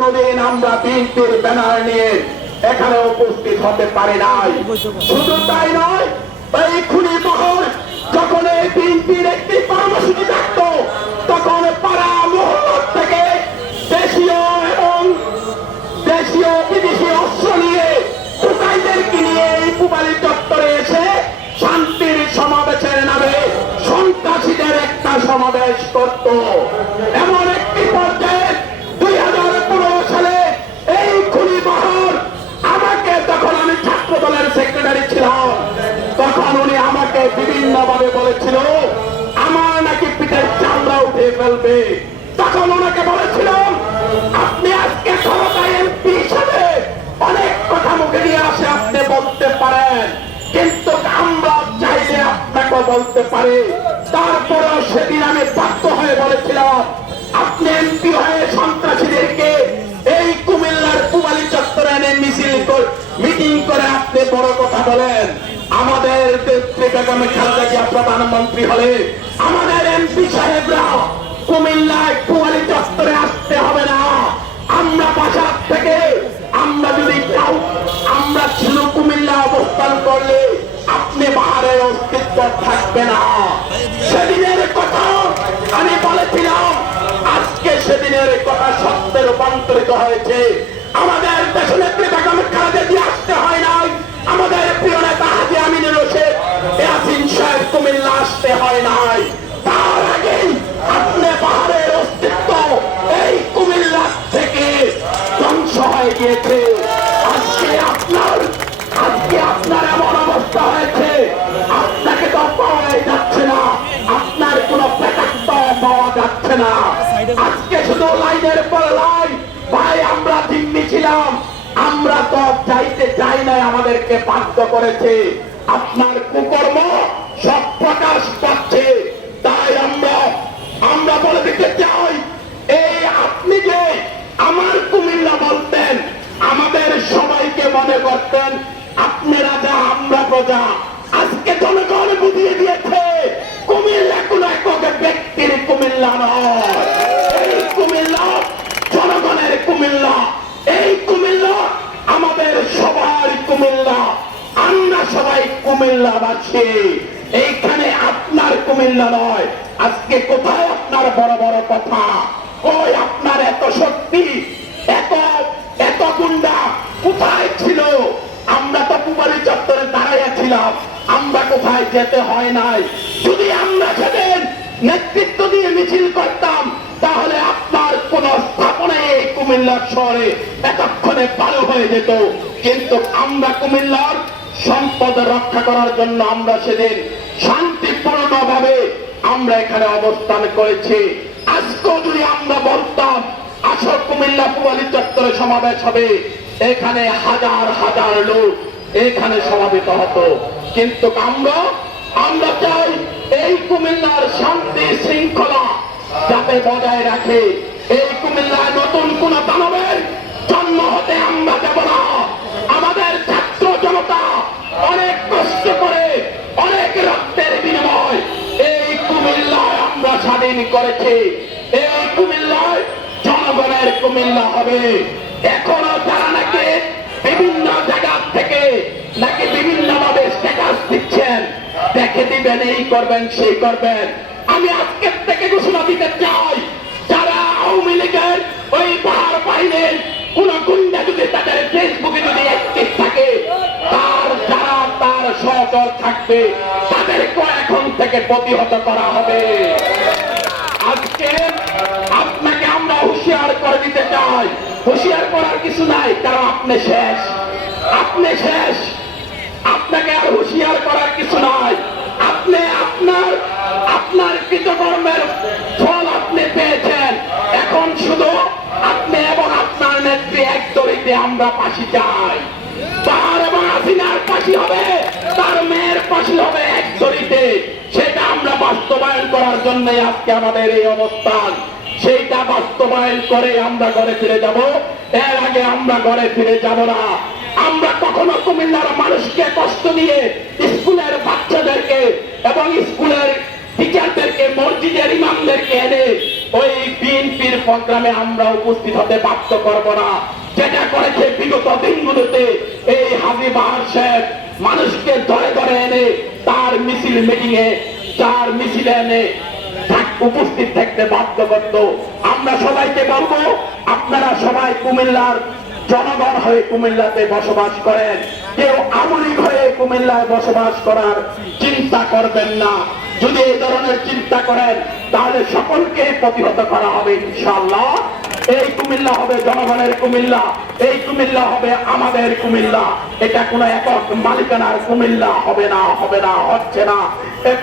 কোনোদিন আমরা বিএনপির ব্যানার নিয়ে এখানে উপস্থিত হতে পারি নাই। শুধু তাই নয়, এই খুনি বহর যখন এই বিএনপির একটি কর্মসূচি থাকতো, তখন পাড়া মহল্লা থেকে দেশীয় এবং বিদেশি অস্ত্র নিয়ে টোকাইদেরকে নিয়ে এই পুবালী চত্বরে এসে শান্তির সমাবেশের নামে সন্ত্রাসীদের একটা সমাবেশ করত। এমন একটি পর্যায়ে 2015 সালে এই খুনি বহর আমাকে, তখন আমি ছাত্র দলের সেক্রেটারি ছিলাম, তখন উনি আমাকে বিভিন্ন ভাবে বলেছিল আমার নাকি পিঠের চামড়া উঠে ফেলবে। তখন ওনাকে বলেছিলাম আপনি আজকে ক্ষমতায় এমপি হিসেবে অনেক কথা মুখে নিয়ে আসে আপনি বলতে পারেন, কিন্তু আমরা চাইলে আপনাকে বলতে পারি। তারপরেও সেদিন আমি বাধ্য হয়ে বলেছিলাম আপনি এমপি হয়ে সন্ত্রাসীদেরকে এই কুমিল্লার পুবালী চত্বরে এনে মিটিং করে আপনি বড় কথা বলেন। আমাদের বেগম খালেদা জিয়া প্রধানমন্ত্রী হলে আমাদের এমপি সাহেবরা কুমিল্লায় পুবালী চত্বরে আসতে হবে না। আমরা বাসার থেকে আমরা ছিল কুমিল্লা অবস্থান করলে আপনি বাহারের অস্তিত্ব থাকবে না। সেদিনের কথা আমি বলেছিলাম, আজকে সেদিনের কথা সত্যে রূপান্তরিত হয়েছে। আমাদের দেশনেত্রী বেগম খালেদা জিয়া আসতে হয় নাই, আমাদের প্রিয় নেতা হাজী আমিনুর রশিদ ইয়াসিন সাহেব কুমিল্লা আসতে হয় নাই। তার আগে আপনি পাহাড়ের অস্তিত্ব এই কুমিল্লা থেকে ধ্বংস হয়ে গিয়েছে। আজকে আপনার এমন অবস্থা হয়েছে, আপনাকে তো পাওয়াই যাচ্ছে না, আপনার কোন প্রেতাত্ম পাওয়া যাচ্ছে না। আজকে শুধু লাইনের পর লাইন, ভাই আমরা জিম্মি ছিলাম, আমরা তো চাইতে চাই নাই, আমাদেরকে বাধ্য করেছে। আপনার কুকর্ম সব প্রকাশ পাচ্ছে। তাই আমরা বলে দিতে চাই, এই আপনি যে আমার কুমিল্লা বলতেন, আমাদের সবাইকে মনে করতেন আপনি রাজা আমরা প্রজা। আজকে জনগণ বুঝিয়ে দিয়েছে কুমিল্লা কোন একক ব্যক্তির কুমিল্লা নয়, এই কুমিল্লা জনগণের কুমিল্লা। এই কুমিল্লা আমাদের সবার কুমিল্লা, আমরা সবাই কুমিল্লাবাসী। এইখানে আপনার কুমিল্লা নয়। আজকে কোথায় আপনার বড় বড় কথা, কই আপনার এত শক্তি, এত গুন্ডা কোথায় ছিল? আমরা তো পুবালী চত্বরে দাঁড়াইয়াছিলাম, আমরা কোথায় যেতে হয় নাই। যদি আমরা সেদিন নেতৃত্ব দিয়ে মিছিল করতাম, তাহলে আপনার কোন স্থাপনায় এই কুমিল্লার শহরে এতক্ষণে চালু হয়ে যেত। কিন্তু আমরা কুমিল্লার সম্পদ রক্ষা করার জন্য আমরা সেদিন শান্তিপূর্ণ ভাবে আমরা এখানে অবস্থান করেছি। আজকেও যদি আমরা বলতাম আসো কুমিল্লা পুবালী চত্বরে সমাবেশ হবে, এখানে হাজার হাজার লোক এখানে সমাবেত হতো। কিন্তু আমরা চাই এই কুমিল্লার শান্তি শৃঙ্খলা যাতে বজায় রাখে। এই কুমিল্লায় নতুন কোন দানবের জন্ম হতে আমরা দেব না। আমাদের ছাত্র জনতা অনেক কষ্ট করে, অনেক রক্তের বিনিময় এই কুমিল্লায় আমরা স্বাধীন করেছি। এই কুমিল্লায় জনগণের কুমিল্লা হবে। এখনো যারা নাকি বিভিন্ন জায়গা থেকে নাকি বিভিন্ন ভাবে স্ট্যাটাস দিচ্ছেন, দেখে দিবেন, এই করবেন সেই করবেন, আমি আজকের থেকে ঘোষণা দিতে চাই, যারা আওয়ামী লীগের ওই পাহাড় বাহিনীর কোন গুন্ডা যদি তাদের ফেসবুকে যদি অ্যাক্টিভ থাকে, তার সহচর থাকবে, তাদেরকে এখন থেকে প্রতিহত করা হবে। আজকে আপনাকে আমরা হুঁশিয়ার করে দিতে চাই, হুঁশিয়ার করার কিছু নাই, কারণ আপনি শেষ। আপনাকে আর হুঁশিয়ার করার কিছু নাই। আপনি আপনার কৃতকর্মের ফল আপনি পেয়েছেন। এখন শুধু আপনি এবং আপনার নেত্রী এক দড়িতে আমরা ফাঁসি চাই। তার এবং হাসিনার ফাঁসি হবে, তার মেয়ের ফাঁসি হবে এক দড়িতে। সেটা আমরা বাস্তবায়ন করার জন্য আজকে আমাদের এই অবস্থান। সেইটা বাস্তবায়ন করে আমরা ঘরে ফিরে যাব। এর আগে আমরা ঘরে ফিরে যাব না। আমরা কখনো কুমিল্লার মানুষকে কষ্ট দিয়ে স্কুলের বাচ্চাদেরকে এবং স্কুলের টিচারদেরকে, মসজিদের ইমামদেরকে এনে ওই বিএনপির প্রোগ্রামে আমরা উপস্থিত হতে বাধ্য করব না। যেটা করেছে বিগত দিনগুলোতে এই হাজী বাহার সাহেব মানুষকে ধরে ধরে এনে তার মিছিল মিটিং এ তার মিছিলে এনে উপস্থিত থাকতে বাধ্য করত। আমরা সবাইকে বলবো, আপনারা সবাই কুমিল্লার জনগণ হয়ে কুমিল্লাতে বসবাস করেন, কেউ আমলিক হয়ে কুমিল্লায় বসবাস করার চিন্তা করবেন না। যদি এই ধরনের চিন্তা করেন তাহলে সকলকে প্রতিহত করা হবে ইনশাআল্লাহ। এই কুমিল্লা হবে জনগণের কুমিল্লা, এই কুমিল্লা হবে আমাদের কুমিল্লা। এটা কোনো একক মালিকানার কুমিল্লা হবে না, হচ্ছে না।